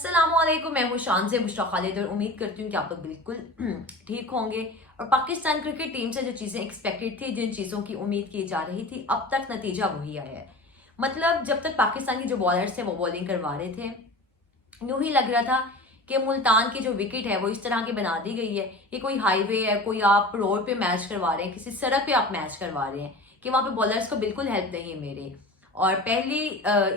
अस्सलामुअलैकुम, मैं हूँ शान से बुशरा खालिद और उम्मीद करती हूँ कि आप लोग बिल्कुल ठीक होंगे। और पाकिस्तान क्रिकेट टीम से जो चीज़ें एक्सपेक्टेड थी, जिन चीज़ों की उम्मीद की जा रही थी, अब तक नतीजा वही आया है। मतलब जब तक पाकिस्तान के जो बॉलर्स थे वो बॉलिंग करवा रहे थे, यूं ही लग रहा था कि मुल्तान की जो विकेट है वो इस तरह की बना दी गई है कि कोई हाईवे है, कोई आप रोड पे मैच करवा रहे हैं, किसी सड़क पे आप मैच करवा रहे हैं, कि वहां पे बॉलर्स को बिल्कुल हेल्प नहीं है मेरे। और पहली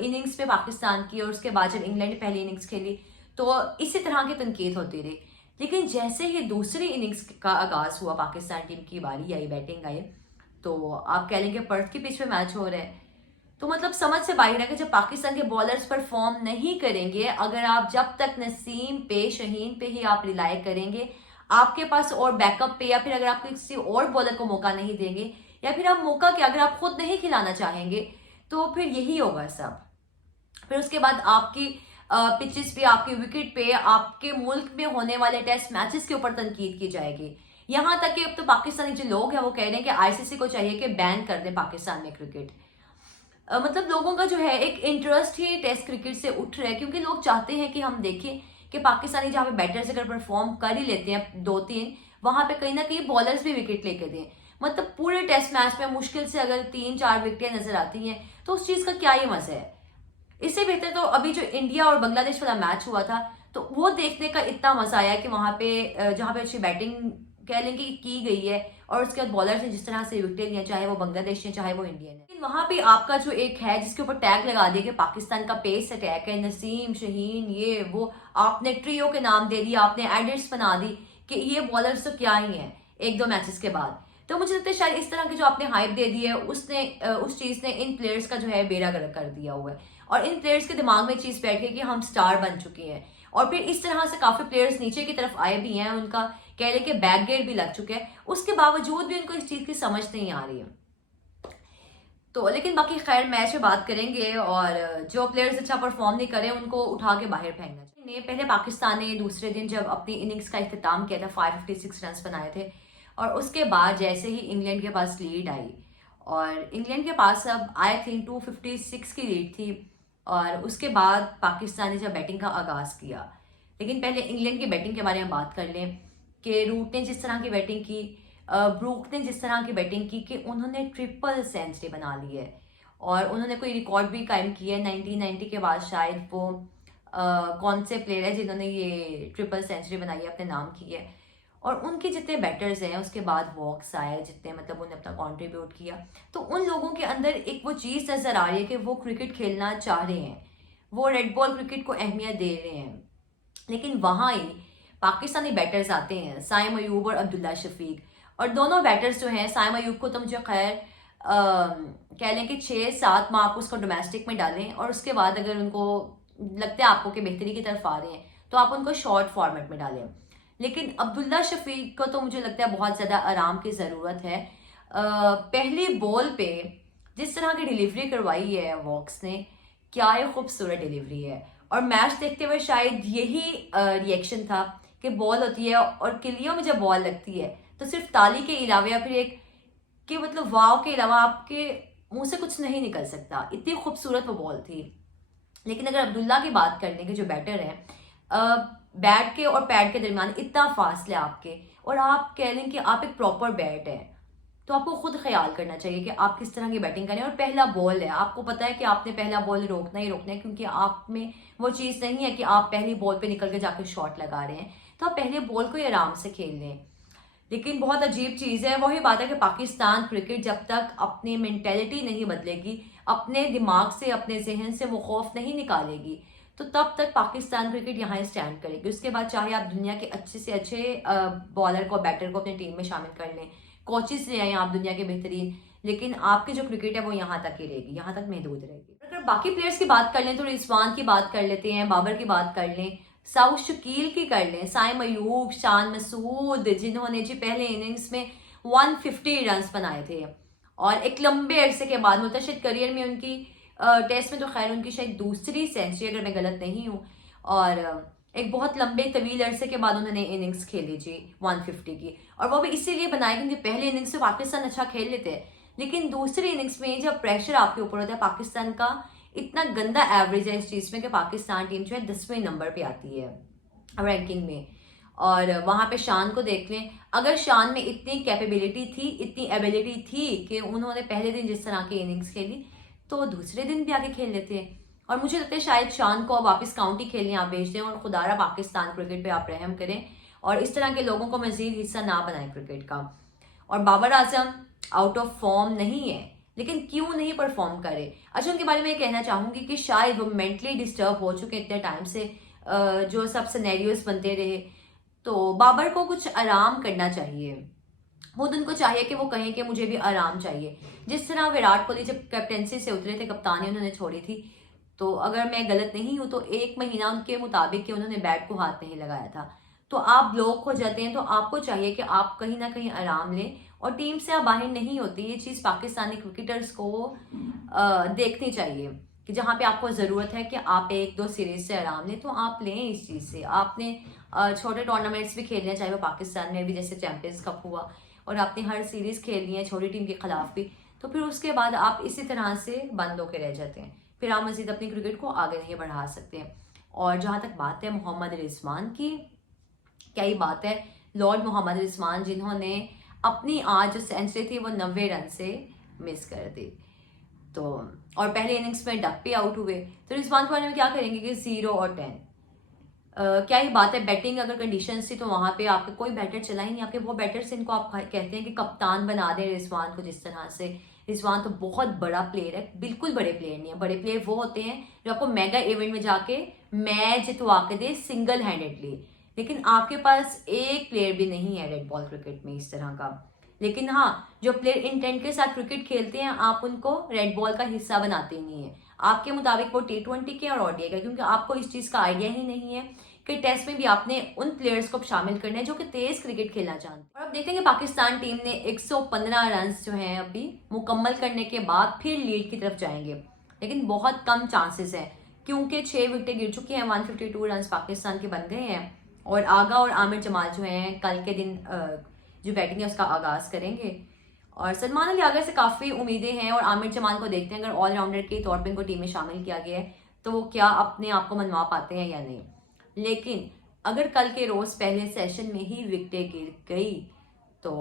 इनिंग्स में पाकिस्तान की, और उसके बाद जब इंग्लैंड ने पहली इनिंग्स खेली तो इसी तरह की तनकीद होती रही। लेकिन जैसे ही दूसरी इनिंग्स का आगाज हुआ, पाकिस्तान टीम की बारी आई, बैटिंग आई, तो आप कह लेंगे पर्थ के पिच पे मैच हो रहा है। तो मतलब समझ से बाहर है कि जब पाकिस्तान के बॉलर्स परफॉर्म नहीं करेंगे, अगर आप जब तक नसीम पे, शहीन पे ही आप रिलाय करेंगे, आपके पास और बैकअप पे, या फिर अगर आप किसी और बॉलर को मौका नहीं देंगे, या फिर आप मौका क्या, अगर आप खुद नहीं खिलाना चाहेंगे, तो फिर यही होगा सब। फिर उसके बाद आपकी पिचेस पे, आपकी विकेट पे, आपके मुल्क में होने वाले टेस्ट मैचेस के ऊपर तनकीद की जाएगी। यहां तक कि अब तो पाकिस्तानी जो लोग हैं वो कह रहे हैं कि आईसीसी को चाहिए कि बैन कर दे पाकिस्तान में क्रिकेट। मतलब लोगों का जो है एक इंटरेस्ट ही टेस्ट क्रिकेट से उठ रहा है, क्योंकि लोग चाहते हैं कि हम देखें कि पाकिस्तानी जहाँ पे बैटर्स अगर परफॉर्म कर ही लेते हैं दो तीन, वहां पे कहीं ना कहीं बॉलर्स भी विकेट लेके दें। मतलब पूरे टेस्ट मैच में मुश्किल से अगर 3-4 विकेटें नजर आती हैं तो उस चीज का क्या ही मजा है। इससे बेहतर तो अभी जो इंडिया और बांग्लादेश वाला मैच हुआ था, तो वो देखने का इतना मजा आया कि वहां पे जहां पे अच्छी बैटिंग कह लें कि की गई है, और उसके बाद बॉलर्स ने जिस तरह से विकेट लिया, चाहे वो बांग्लादेश है चाहे वो इंडियन है। लेकिन वहां पे आपका जो एक है जिसके ऊपर टैग लगा दिया कि पाकिस्तान का पेस अटैक है, नसीम, शहीन, ये वो, आपने ट्रियो के नाम दे दिया, आपने एडिट्स बना दी कि ये बॉलर्स तो क्या ही है एक दो मैचेस के बाद। तो मुझे लगता है शायद इस तरह की जो आपने हाइप दे दी है, उसने उस चीज ने इन प्लेयर्स का जो है बेड़ा गर्क कर दिया हुआ है, और इन प्लेयर्स के दिमाग में चीज बैठ गई कि हम स्टार बन चुके हैं। और फिर इस तरह से काफी प्लेयर्स नीचे की तरफ आए भी हैं, उनका कह ले कि बैक गेट भी लग चुके हैं, उसके बावजूद भी उनको इस चीज की समझ नहीं आ रही है। तो लेकिन बाकी खैर मैच में बात करेंगे, और जो प्लेयर्स अच्छा परफॉर्म नहीं करे उनको उठा के बाहर फेंकना चाहिए। पहले पाकिस्तान ने दूसरे दिन जब अपनी इनिंग्स का इख्तिताम किया था, 556 रन बनाए थे, और उसके बाद जैसे ही इंग्लैंड के पास लीड आई, और इंग्लैंड के पास अब आई थिंक 256 की लीड थी, और उसके बाद पाकिस्तान ने जब बैटिंग का आगाज किया, लेकिन पहले इंग्लैंड की बैटिंग के बारे में बात कर लें कि रूट ने जिस तरह की बैटिंग की, ब्रूक ने जिस तरह की बैटिंग की कि उन्होंने ट्रिपल सेंचुरी बना ली है, और उन्होंने कोई रिकॉर्ड भी कायम किया है। 1990 के बाद शायद वो कौन से प्लेयर है जिन्होंने ये ट्रिपल सेंचुरी बनाई है, अपने नाम की है। और उनके जितने बैटर्स हैं, उसके बाद वॉक्स आए जितने, मतलब उन्हें अपना कंट्रीब्यूट किया, तो उन लोगों के अंदर एक वो चीज़ नज़र आ रही है कि वो क्रिकेट खेलना चाह रहे हैं, वो रेड बॉल क्रिकेट को अहमियत दे रहे हैं। लेकिन वहाँ ही पाकिस्तानी बैटर्स आते हैं, साइम अयूब और अब्दुल्ला शफीक, और दोनों बैटर्स जो हैं, साइम अयूब को तो मुझे खैर कह लें कि 6-7 माह आप उसको डोमेस्टिक में डालें, और उसके बाद अगर उनको लगता है आपको कि बेहतरी की तरफ आ रहे हैं तो आप उनको शॉर्ट फॉर्मेट में डालें। लेकिन अब्दुल्ला शफीक को तो मुझे लगता है बहुत ज़्यादा आराम की ज़रूरत है। पहली बॉल पे जिस तरह की डिलीवरी करवाई है वॉक्स ने, क्या ही खूबसूरत डिलीवरी है। और मैच देखते हुए शायद यही रिएक्शन था कि बॉल होती है और किलियों में जब बॉल लगती है तो सिर्फ ताली के अलावा, या फिर एक कि मतलब वाव के अलावा आपके मुंह से कुछ नहीं निकल सकता, इतनी खूबसूरत वो बॉल थी। लेकिन अगर अब्दुल्ला की बात कर लें कि जो बैटर है, बैट के और पैड के दरमियान इतना फासला आपके, और आप कह लें कि आप एक प्रॉपर बैट है, तो आपको खुद ख्याल करना चाहिए कि आप किस तरह की बैटिंग करें। और पहला बॉल है, आपको पता है कि आपने पहला बॉल रोकना ही रोकना है, क्योंकि आप में वो चीज़ नहीं है कि आप पहली बॉल पे निकल के जाकर शॉट लगा रहे हैं, तो आप पहले बॉल को ही आराम से खेल लें। लेकिन बहुत अजीब चीज़ है, वही बात है कि पाकिस्तान क्रिकेट जब तक अपनी मेंटेलिटी नहीं बदलेगी, अपने दिमाग से, अपने जहन से वो खौफ नहीं निकालेगी, तो तब तक पाकिस्तान क्रिकेट यहाँ स्टैंड करेगी। उसके बाद चाहे आप दुनिया के अच्छे से अच्छे बॉलर को, बैटर को अपनी टीम में शामिल कर लें, कोचेस ले आए आप दुनिया के बेहतरीन, लेकिन आपकी जो क्रिकेट है वो यहाँ तक ही रहेगी, यहाँ तक महदूद रहेगी। अगर बाकी प्लेयर्स की बात कर लें तो रिजवान की बात कर लेते हैं, बाबर की बात कर लें, साउथ शकील की कर लें, साइम अयूब, शान मसूद, जिन्होंने जी पहले इनिंग्स में 150 रन बनाए थे, और एक लंबे अरसे के बाद, मुतशद करियर में उनकी टेस्ट में तो खैर उनकी शायद दूसरी सेंचुरी अगर मैं गलत नहीं हूँ, और एक बहुत लंबे तवील अरसे के बाद उन्होंने इनिंग्स खेली जी 150 की, और वो भी इसीलिए बनाई क्योंकि पहले इनिंग्स से पाकिस्तान अच्छा खेल लेते हैं, लेकिन दूसरी इनिंग्स में जब प्रेशर आपके ऊपर होता है पाकिस्तान का, इतना गंदा एवरेज है इस चीज़ में कि पाकिस्तान टीम जो है 10वें नंबर पे आती है रैंकिंग में। और वहाँ पे शान को देख लें, अगर शान में इतनी कैपेबिलिटी थी, इतनी एबिलिटी थी कि उन्होंने पहले दिन जिस तरह की इनिंग्स खेली तो दूसरे दिन भी आके खेल लेते हैं। और मुझे लगता है शायद शान को वापस काउंटी खेलने आप भेज दें और खुदारा पाकिस्तान क्रिकेट पे आप रहम करें और इस तरह के लोगों को मजीद हिस्सा ना बनाएं क्रिकेट का। और Babar Azam out of form नहीं है, लेकिन क्यों नहीं परफॉर्म करे? अच्छा, उनके बारे में ये कहना चाहूंगी कि शायद वो मेंटली डिस्टर्ब हो चुके इतने टाइम से, जो सब सिनेरियोस बनते रहे, तो बाबर को कुछ आराम करना चाहिए। खुद उनको चाहिए कि वो कहें कि मुझे भी आराम चाहिए। जिस तरह विराट कोहली जब कैप्टेंसी से उतरे थे, कप्तानी उन्होंने छोड़ी थी, तो अगर मैं गलत नहीं हूं तो 1 महीना उनके मुताबिक कि उन्होंने बैट को हाथ नहीं लगाया था। तो आप ब्लॉक हो जाते हैं तो आपको चाहिए कि आप कहीं ना कहीं आराम लें और टीम से आप बाहर नहीं होती। ये चीज़ पाकिस्तानी क्रिकेटर्स को देखनी चाहिए कि जहाँ पे आपको ज़रूरत है कि आप 1-2 सीरीज से आराम लें तो आप लें इस चीज़ से। आपने छोटे टूर्नामेंट्स भी खेलने, चाहे वो पाकिस्तान में भी जैसे चैंपियंस कप हुआ, और आपने हर सीरीज़ खेलनी है छोटी टीम के खिलाफ भी, तो फिर उसके बाद आप इसी तरह से बंद होकर रह जाते हैं, फिर आप मजीद अपनी क्रिकेट को आगे नहीं बढ़ा सकते हैं। और जहाँ तक बात है मोहम्मद रिजवान की, क्या ही बात है, लॉर्ड मोहम्मद रिजवान जिन्होंने अपनी आज जो सेंचुरी थी वो 90 रन से मिस कर दी, तो और पहले इनिंग्स में डक पे आउट हुए, तो रिजवान के बारे में क्या करेंगे कि 0 और 10। क्या ही बात है, बैटिंग अगर कंडीशंस थी तो वहां पे आपके कोई बैटर चला ही नहीं, आपके वो बैटर्स इनको आप कहते हैं कि कप्तान बना दें रिजवान को जिस तरह से। रिजवान तो बहुत बड़ा प्लेयर है, बिल्कुल बड़े प्लेयर नहीं है। बड़े प्लेयर वो होते हैं जो आपको मेगा इवेंट में जाके मैच जितवा के दे सिंगल हैंडेडली, लेकिन आपके पास एक प्लेयर भी नहीं है रेड बॉल क्रिकेट में इस तरह का। लेकिन हाँ, जो प्लेयर इंटेंट के साथ क्रिकेट खेलते हैं आप उनको रेड बॉल का हिस्सा बनाते नहीं है। आपके मुताबिक वो T20 के और ODI का, क्योंकि आपको इस चीज का आइडिया ही नहीं है कि टेस्ट में भी आपने उन प्लेयर्स को शामिल करना है जो कि तेज क्रिकेट खेलना चाहते हैं। और अब देखते हैं कि पाकिस्तान टीम ने 115 रन जो हैं अभी मुकम्मल करने के बाद फिर लीड की तरफ जाएंगे, लेकिन बहुत कम चांसेस है क्योंकि 6 विकेटें गिर चुकी हैं, 152 रन पाकिस्तान के बन गए हैं। और आगा और आमिर जमाल जो हैं कल के दिन जो बैटिंग है उसका आगाज करेंगे। और सलमान अली आगा से काफ़ी उम्मीदें हैं और आमिर जमाल को देखते हैं अगर ऑलराउंडर के तौर पर इनको टीम में शामिल किया गया है तो वो क्या अपने आप को मनवा पाते हैं या नहीं। लेकिन अगर कल के रोज़ पहले सेशन में ही विकेटें गिर गई तो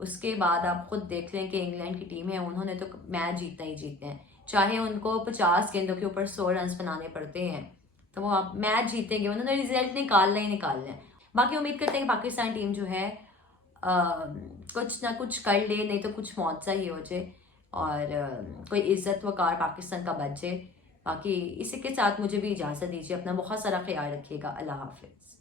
उसके बाद आप खुद देख लें कि इंग्लैंड की टीम है, उन्होंने तो मैच जीतना ही जीतना है, चाहे उनको 50 गेंदों के ऊपर 100 रन बनाने पड़ते हैं तो वो आप मैच जीतेंगे, उन्होंने रिजल्ट निकालना ही निकालना है। बाकी उम्मीद करते हैं कि पाकिस्तान टीम जो है कुछ ना कुछ कर ले, नहीं तो कुछ मौत ही हो जाए और कोई इज्जत वकार पाकिस्तान का बच जाए। बाकी इसी के साथ मुझे भी इजाज़त दीजिए, अपना बहुत सारा ख्याल रखिएगा। अल्लाह हाफिज़।